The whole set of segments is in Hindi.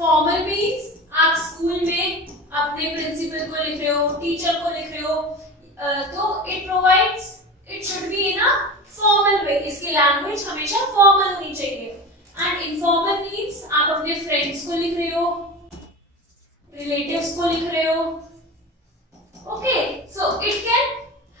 फॉर्मल मीन्स आप स्कूल में अपने प्रिंसिपल को लिख रहे हो, टीचर को लिख रहे हो, तो it should be in a formal way. इसकी लैंग्वेज हमेशा फॉर्मल होनी चाहिए। एंड इनफॉर्मल मीन्स आप अपने फ्रेंड्स को लिख रहे हो, रिलेटिव्स को लिख रहे हो। Okay, so it can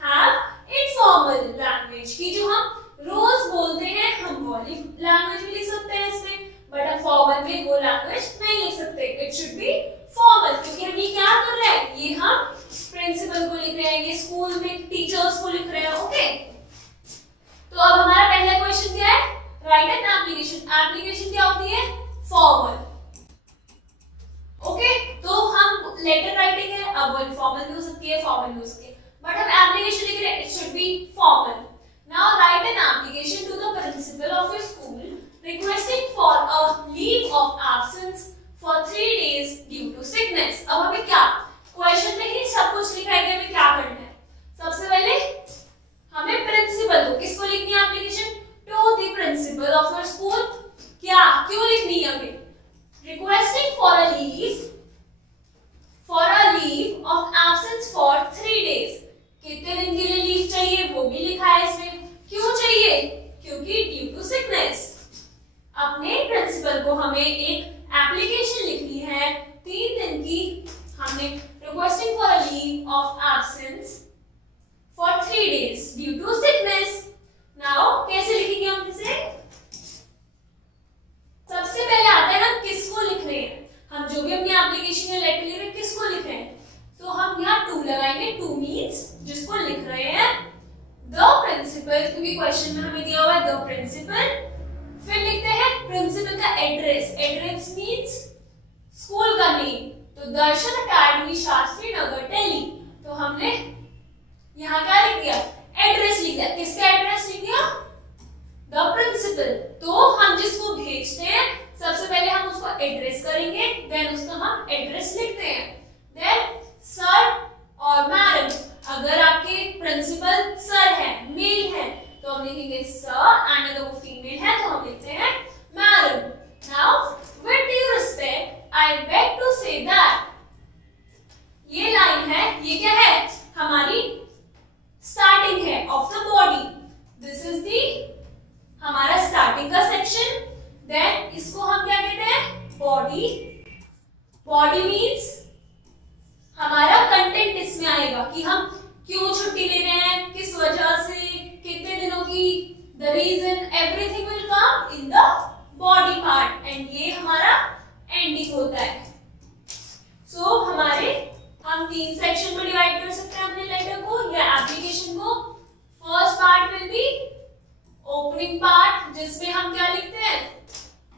have informal language की जो हम रोज बोलते हैं, हम वो लैंग्वेज भी लिख सकते हैं इसमें, बट हम फॉर्मल में वो लैंग्वेज नहीं लिख सकते। इट शुड बी फॉर्मल, क्योंकि हम ये क्या कर रहे हैं, ये हम प्रिंसिपल को लिख रहे हैं, ये स्कूल में टीचर्स को लिख रहे हैं। ओके, तो अब हमारा पहला क्वेश्चन क्या है, राइट एन एप्लीकेशन। एप्लीकेशन क्या होती है, फॉर्मल। ओके, तो हम लेटर राइटिंग है, अब वो इनफॉर्मल भी हो सकती है, फॉर्मल भी हो सकती है, बट हम एप्लीकेशन लिख रहे हैं, it should be formal. Now write an application to the principal of your school requesting for a leave of absence for 3 days due to sickness। अब हमें क्या, क्वेश्चन में ही सब कुछ लिखा है कि हमें क्या करना है। सबसे पहले हमें प्रिंसिपल को, किसको लिखनी है application, to the principal of your school. क्या, क्यों लिखनी है हमें, requesting for a leave of absence for 3 days। कितने दिन के लिए लीव चाहिए वो भी लिखा है इसमें। क्यों चाहिए, क्योंकि ड्यू टू सिकनेस। अपने प्रिंसिपल को हमें एक एप्लीकेशन लिखनी है 3 दिन की, हमने requesting for a leave of absence for 3 days due to sickness. Now कैसे लिखेंगे हम इसे, सबसे पहले आता है हम किसको लिख रहे हैं, हम जो भी अपनी एप्लीकेशन या लेटर लिख रहे हैं किसको लिख रहे हैं, तो हम यहाँ टू लगाएंगे। टू मीन्स जिसको लिख रहे हैं द प्रिंसिपल, क्योंकि क्वेश्चन में हमें दिया हुआ है द प्रिंसिपल। फिर लिखते हैं प्रिंसिपल का एड्रेस। एड्रेस मींस स्कूल का नेम, तो दर्शन अकेडमी शास्त्री नगर दिल्ली। तो हमने यहाँ क्या लिख दिया, एड्रेस लिख दिया। किसका एड्रेस लिख दिया, द प्रिंसिपल। तो हम जिसको भेजते हैं सबसे पहले हम उसको एड्रेस करेंगे, देन उसको हम एड्रेस लिखते हैं। देन सर और मैडम, अगर आपके प्रिंसिपल सर है, मेल है, तो हम लिखेंगे सर, एंड अगर वो फीमेल है तो हम लिखते हैं madam. Now with due respect I beg to say that, ये लाइन है, ये क्या है, हमारी स्टार्टिंग है of the body. This is the हमारा स्टार्टिंग का सेक्शन। देन इसको हम क्या कहते हैं, बॉडी। बॉडी मीन्स हमारा कंटेंट इसमें आएगा कि हम क्यों छुट्टी ले रहे हैं, किस वजह से, कितने दिनों की, the reason, everything will come in the body part, and ये हमारा एंडिंग होता है। सो हम 3 सेक्शन में डिवाइड कर सकते हैं अपने लेटर को या एप्लीकेशन को। First part will be opening part, जिसमें हम क्या लिखते हैं,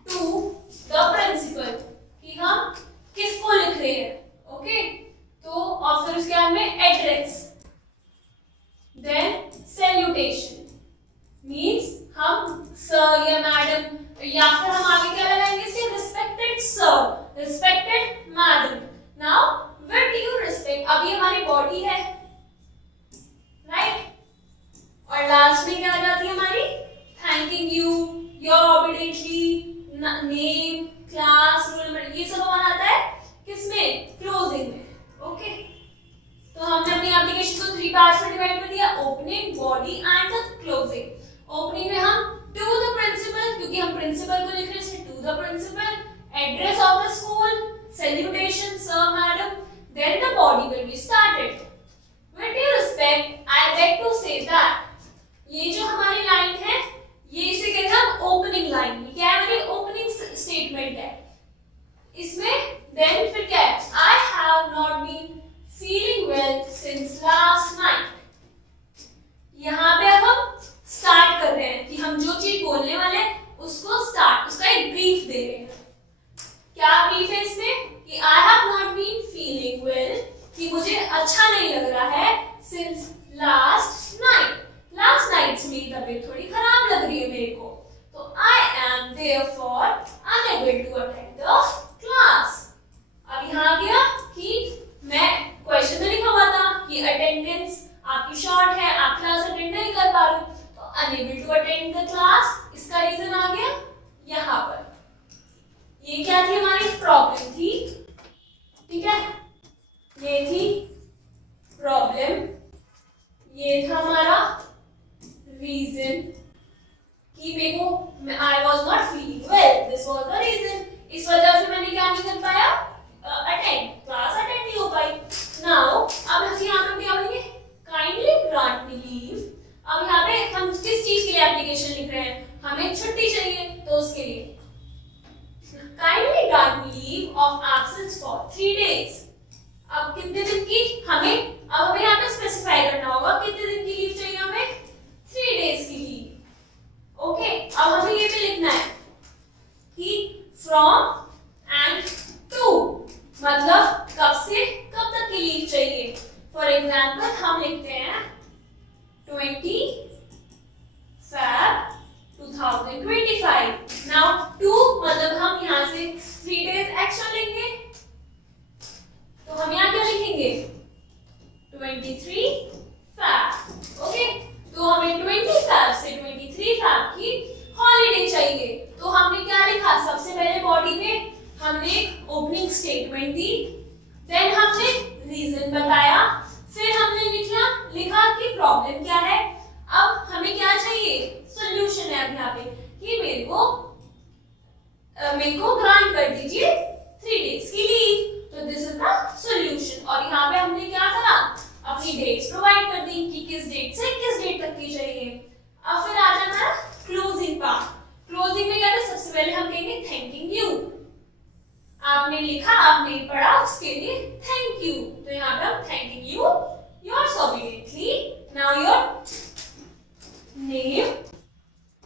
टू द प्रिंसिपल, कि हम किसको लिख रहे हैं। ओके, तो और फिर उसके बाद में एड्रेस, देन सैल्यूटेशन मींस हम सर या मैडम, या फिर हम आगे क्या लगाएंगे इसके, respected sir, respected madam. Now with due respect, अब ये हमारी बॉडी है, राइट, और लास्ट में क्या आ जाती है हमारी, thanking you, your obediently, name, class, roll number, ये सब हमारा आता है किसमें, क्लोजिंग में। ओके, तो हमने अपनी एप्लीकेशन को 3 पार्ट्स में डिवाइड कर दिया, opening, body and the closing. Opening में हम टू द प्रिंसिपल, क्योंकि हम प्रिंसिपल को लिख रहे हैं, to the principal, address of the school, salutation, sir, madam, then the body will be started. With due respect I beg to say that, ये जो हमारी लाइन है, ये इसे कहते हैं ओपनिंग लाइन। ये क्या है, हमारी ओपनिंग स्टेटमेंट है। इसमें देन फिर क्या है, I have not been feeling well since last night. यहाँ पे अब हम स्टार्ट कर रहे हैं कि हम जो चीज बोलने वाले हैं उसको स्टार्ट, उसका एक ब्रीफ दे रहे हैं। क्या ब्रीफ है इसमें, कि I have not been feeling well, कि मुझे अच्छा नहीं लग रहा है, since last night, last night से मेरी तबीयत थोड़ी खराब लग रही है मेरे को, तो I am therefore unable to attend the class. अब यहाँ गया कि मैं क्वेश्चन में लिखा हुआ था कि अटेंडेंस आपकी शॉर्ट है, आप क्लास अटेंड नहीं कर पा रहे, तो unable to attend the class, इसका रीजन आ गया यहाँ पर। ये क्या थी हमारी प्रॉब्लम थी, ठीक है, ये थी प्रॉब्लम, ये था हमारा रीजन कि मेरे को I was not feeling well, this was the reason. इस वजह से मैंने क्या नहीं कर पाया, क्लास अटेंड नहीं हो पाई। नाउ अब हम यहाँ पे क्या बोलेंगे, काइंडली ग्रांट मी लीव। अब यहाँ पे हम किस चीज के लिए एप्लीकेशन लिख रहे हैं, हमें छुट्टी चाहिए, तो उसके लिए kindly grant me leave of absence for 3 days। अब कितने दिन की अब हमें यहाँ पे स्पेसिफाई करना होगा कितने दिन की लीव चाहिए हमें, 3 days की लीव। ओके, अब हमें ये भी लिखना है कि फ्रॉम एंड टू, मतलब कब से कब तक की लीव चाहिए। फॉर एग्जाम्पल हम लिखते हैं 20 Feb 2025। नाउ टू मतलब हम यहाँ से 3 days एक्स्ट्रा लेंगे, तो हम यहाँ क्या लिखेंगे 23 Feb। ओके, तो हमें 20 Feb से 23 Feb की हॉलीडे चाहिए। तो हमने क्या लिखा, सबसे पहले बॉडी में हमने ओपनिंग स्टेटमेंट दी, देन हमने रीजन बताया, फिर हमने लिखा कि प्रॉब्लम क्या है। अब हमें क्या चाहिए, सॉल्यूशन है। अब यहाँ पे कि मेरे को ग्रांट कर दीजिए 3 days की लीव, तो दिस इज द सॉल्यूशन। और यहाँ पे हमने क्या करा, अपनी डेट्स प्रोवाइड कर दी कि किस डेट से किस डेट तक की चाहिए। अब फिर आ जाता है क्लोजिंग पार्ट। क्लोजिंग में क्या है, सबसे पहले हम कहेंगे थैंकिंग यू। आपने लिखा, आपने पढ़ा, उसके लिए थैंक यू। तो यहाँ पे हम thanking you yours obviously. Now your name,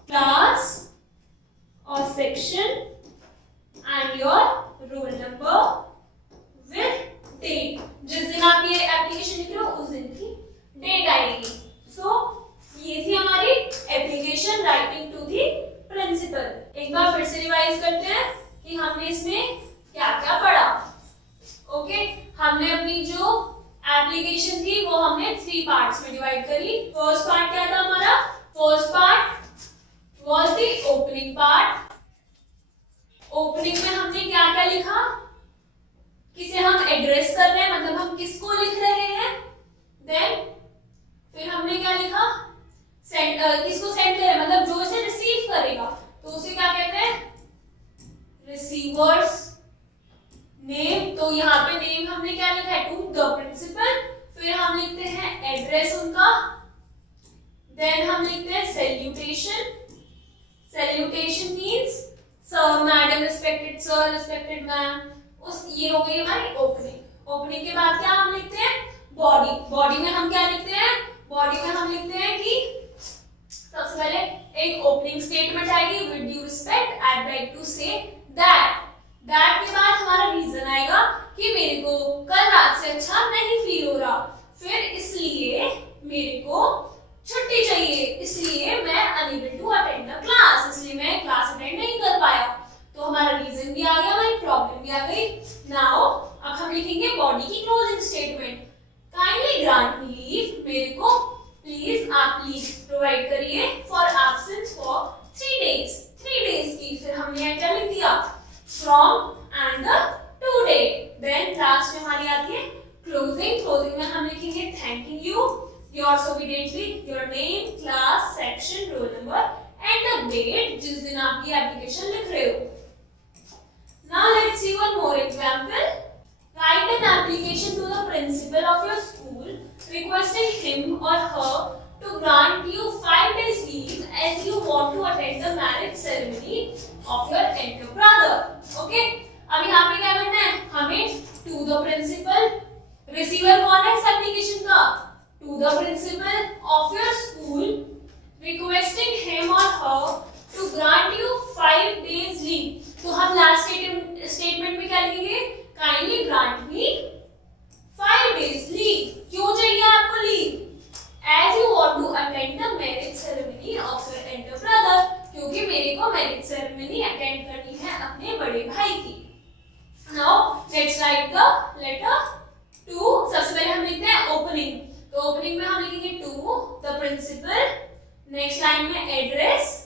class और section and your roll number with date. जिस दिन आप ये एप्लीकेशन लिख रहे हो उस दिन की डेट आएगी। सो ये थी हमारी application writing to the principal. एक बार फिर से रिवाइज करते हैं कि हमने इसमें क्या क्या पढ़ा। ओके, हमने अपनी जो एप्लीकेशन थी वो हमने 3 पार्ट्स में डिवाइड करी। फर्स्ट पार्ट क्या था हमारा, first part was the opening part. Opening में हमने क्या क्या लिखा, किसे हम एड्रेस कर रहे हैं, मतलब हम किसको लिख रहे हैं। देन फिर हमने क्या लिखा, किसको सेंड कर रहे हैं, मतलब जो इसे रिसीव करेगा, तो उसे क्या कहते हैं, रिसीवर्स नेम। तो यहाँ पे नेम हमने क्या लिखा है, टू द प्रिंसिपल। फिर हम लिखते हैं एड्रेस उनका, देन हम लिखते हैं salutation. Salutation means sir, madam, respected sir, respected ma'am. ये हो गई हमारी ओपनिंग। ओपनिंग के बाद क्या हम लिखते हैं, बॉडी। बॉडी में हम क्या लिखते हैं, बॉडी में हम लिखते हैं कि सबसे पहले एक ओपनिंग स्टेटमेंट आएगी, with due respect I beg to say that. That के बाद हमारा रीजन आएगा कि मेरे को कल रात से अच्छा नहीं फील हो रहा, फिर इसलिए मेरे को छुट्टी चाहिए, इसलिए मैं unable to attend the class, इसलिए मैं क्लास अटेंड नहीं कर पाया। तो हमारा रीजन भी आ गया, हमारी प्रॉब्लम भी आ गई। नाउ अब हम लिखेंगे बॉडी की क्लोजिंग स्टेटमेंट। काइंडली ग्रांट मी लीव, मेरे को प्लीज आप लीव प्रोवाइड करिए for absence for 3 days। 3 days की। फिर हमने क्या लिख दिया, from and the to date. Then last में हमारी आती है क्लोजिंग। क्लोजिंग में हम लिखेंगे thanking you yours obviously, your name, class, section, roll number and the date जिस दिन आप ये एप्लीकेशन लिख रहे हो। Now let's see one more example. Write an application to the principal of your school requesting him or her to grant you 5 days leave as you want to attend the marriage ceremony of your elder brother. Okay? अब यहाँ पे क्या करना है, हमें to the principal, receiver कौन है इस एप्लीकेशन का, to the principal of your school requesting him or her to grant you 5 days leave। तो हम लास्ट स्टेटमेंट में क्या लिखेंगे, kindly grant me 5 days leave. क्यों चाहिए आपको leave, as you want to attend the marriage ceremony of your elder brother, क्योंकि मेरे को मैरिज सेरेमनी अटेंड करनी है अपने बड़े भाई की। Now let's write the letter to. सबसे पहले हम लिखते हैं ओपनिंग। तो ओपनिंग में हम लिखेंगे to the principal. Next line में एड्रेस,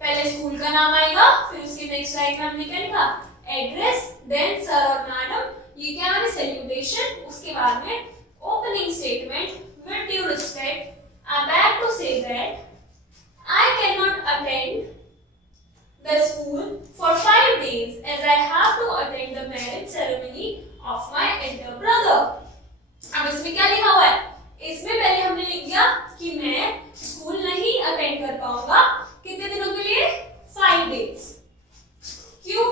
पहले स्कूल का नाम आएगा, फिर उसके नेक्स्ट लाइन में हमने क्या लिखा, एप्लीकेशन, उसके बाद में opening statement, with due respect, I beg to say that I cannot attend the school for 5 days as I have to attend the marriage ceremony of my elder brother. अब इसमें क्या लिखा हुआ है? इसमें पहले हमने लिख दिया कि मैं स्कूल नहीं अटेंड कर पाऊंगा, कितने दिनों के लिए? 5 डेज। क्यों?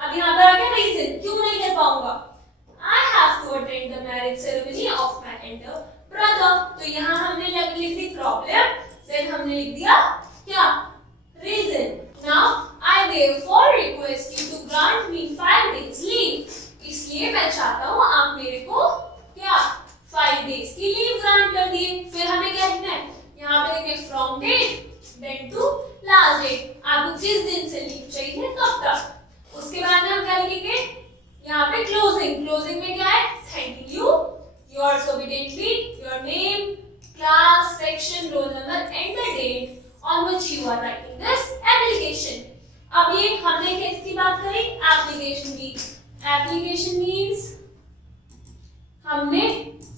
अब यहाँ पर आ गया रीजन, क्यों नहीं कर पाऊंगा? I have to attend the marriage ceremony of my elder brother। तो यहाँ हमने लिख दी प्रॉब्लम, देन हमने लिख दिया क्या? Reason. Now I therefore request you to grant me 5 days leave। इसलिए मैं चाहता हूँ आप मेरे को क्या? 5 डेज की लीव ग्रांट कर दिए। फिर हमें क्या लिखना है? यहाँ पे लिखेंगे from date then to last date. आपको किस दिन से लीव चाहिए, कब तक। उसके बाद में हम क्या लिखेंगे? यहाँ पे क्लोजिंग। क्लोजिंग में क्या है? Thank you, yours obediently, your name, class, section, roll number and the date on which you are writing this application। अब ये हमने किसकी बात करी? एप्लीकेशन की। एप्लीकेशन मीन्स हमने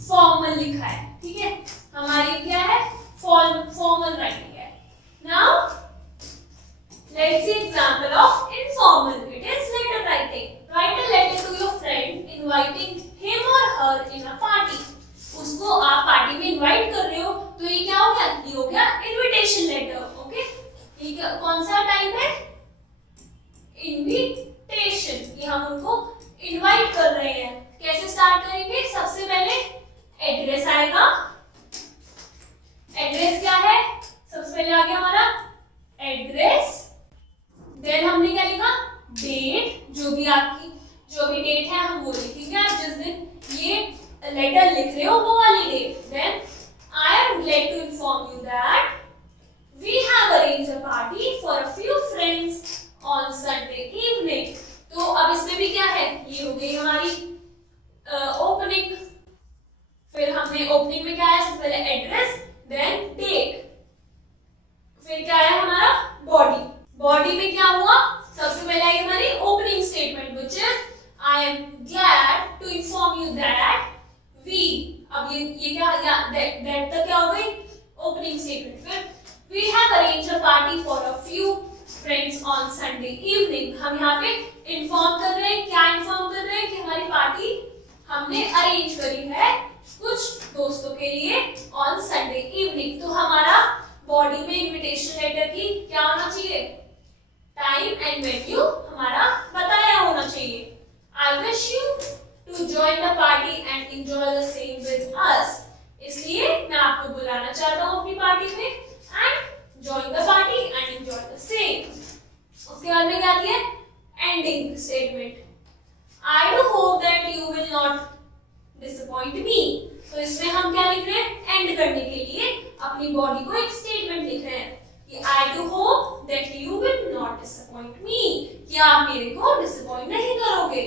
फॉर्मल लिखा है, ठीक है। हमारी क्या है? फॉर्मल राइटिंग है। Now let's see example of informal. It is letter writing. Write a letter to your friend inviting him और हर इन अ पार्टी। उसको आप पार्टी में इनवाइट कर रहे हो, तो ये क्या हो गया? ये हो गया इनविटेशन लेटर। ओके, ये कौन सा टाइप है? इनविटेशन। ये हम उनको इनवाइट कर रहे हैं। कैसे स्टार्ट करेंगे? सबसे पहले एड्रेस आएगा। एड्रेस क्या है? सबसे पहले आ गया हमारा एड्रेस। देन हमने क्या लिखा? डेट। जो भी डेट है हम वो लिखेंगे। आप जिस दिन ये लेटर लिख रहे हो वो वाली date. Then I am glad to inform you that we have arranged a party for a few friends on Sunday evening. तो अब इसमें भी क्या है? ये हो गई हमारी ओपनिंग। फिर हमने ओपनिंग में क्या है? सबसे पहले एड्रेस, देन डेट, फिर क्या है हमारा? बॉडी। बॉडी में क्या हुआ? सबसे पहले आई हमारी opening statement which is I am glad to inform you that we. अब ये क्या? दैट तक क्या हो गई? Opening statement. फिर we have arranged a party for a few friends on Sunday evening. हम यहाँ पे इन्फॉर्म कर रहे हैं। क्या इन्फॉर्म कर रहे हैं? कि हमारी पार्टी हमने अरेंज करी है कुछ दोस्तों के लिए ऑन संडे इवनिंग। तो हमारा बॉडी में इनविटेशन लेटर की क्या होना चाहिए? टाइम एंड वेन्यू हमारा बताया होना चाहिए। I wish you to join the party and enjoy the same with us. इसलिए मैं आपको बुलाना चाहता हूँ अपनी पार्टी में and join the party and enjoy the same. उसके बाद में क्या दिया? Ending statement. I do hope that you will not disappoint me। तो इसमें हम क्या लिख रहे हैं? एंड करने के लिए अपनी बॉडी को एक स्टेटमेंट लिख रहे हैं कि I do hope that you will not disappoint me, कि आप मेरे को डिसअपॉइंट नहीं करोगे।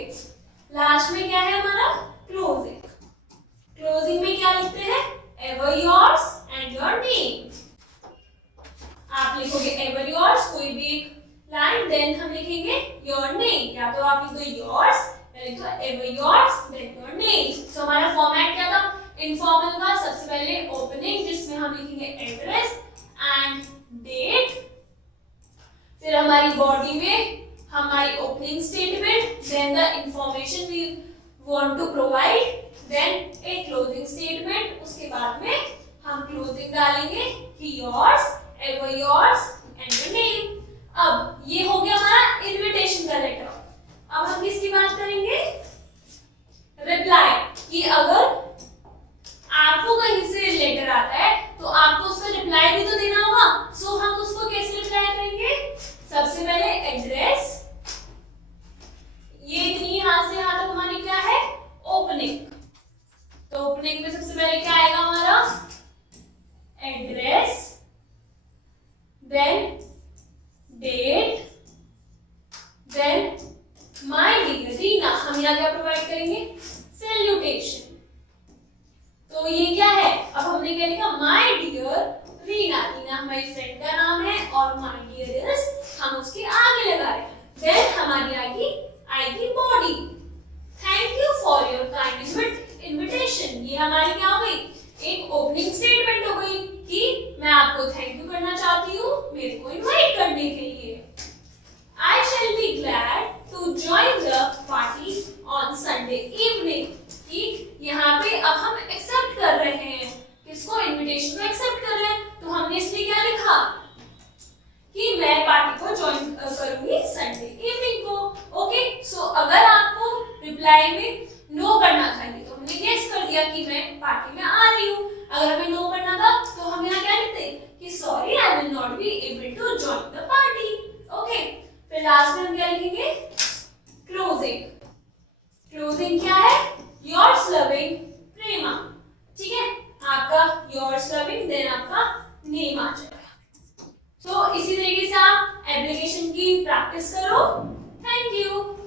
लास्ट में क्या है हमारा? क्लोजिंग। क्लोजिंग में क्या लिखते हैं? ever yours and your name। आप लिखोगे ever yours, कोई भी एक लाइन, देन हम लिखेंगे your name। या तो आप लिख दो yours, तो ever yours then your name। तो हमारा फॉर्मेट क्या था इनफॉर्मल का? सबसे पहले ओपनिंग जिसमें हम लिखेंगे एड्रेस एंड डेट, फिर हमारी बॉडी में हमारी opening statement, then the information we want to provide, then a closing statement. उसके बाद में हम क्लोजिंग डालेंगे कि yours, ever yours and your name। अब ये हो गया हमारा इनविटेशन का लेटर। अब हम किसकी बात करेंगे? रिप्लाई। कि अगर आपको कहीं से लेटर आता है तो आपको उसका रिप्लाई भी तो देना होगा। सो हम उसको कैसे रिप्लाई करेंगे? सबसे पहले एड्रेस, ये इतनी यहां से यहां तक हमारी क्या है? ओपनिंग। तो ओपनिंग में सबसे पहले क्या आएगा हमारा? Address, then date, then my dear Reena. हम यहाँ क्या प्रोवाइड करेंगे? सैल्यूटेशन। तो ये क्या है? अब हमने क्या लिखा? My dear Reena. रीना हमारी फ्रेंड का नाम है और माय डियर इज हम उसके आगे लगा रहे हैं। देन हमारी आएगी body. Thank you for your kind फिर लास्ट में हम क्या लिखेंगे, क्लोजिंग। क्लोजिंग क्या है, योर्स लविंग प्रेमा, ठीक है, आपका योर्स लविंग देन आपका नेम आ जाएगा। तो इसी तरीके से आप एप्लीकेशन की प्रैक्टिस करो। Thank you.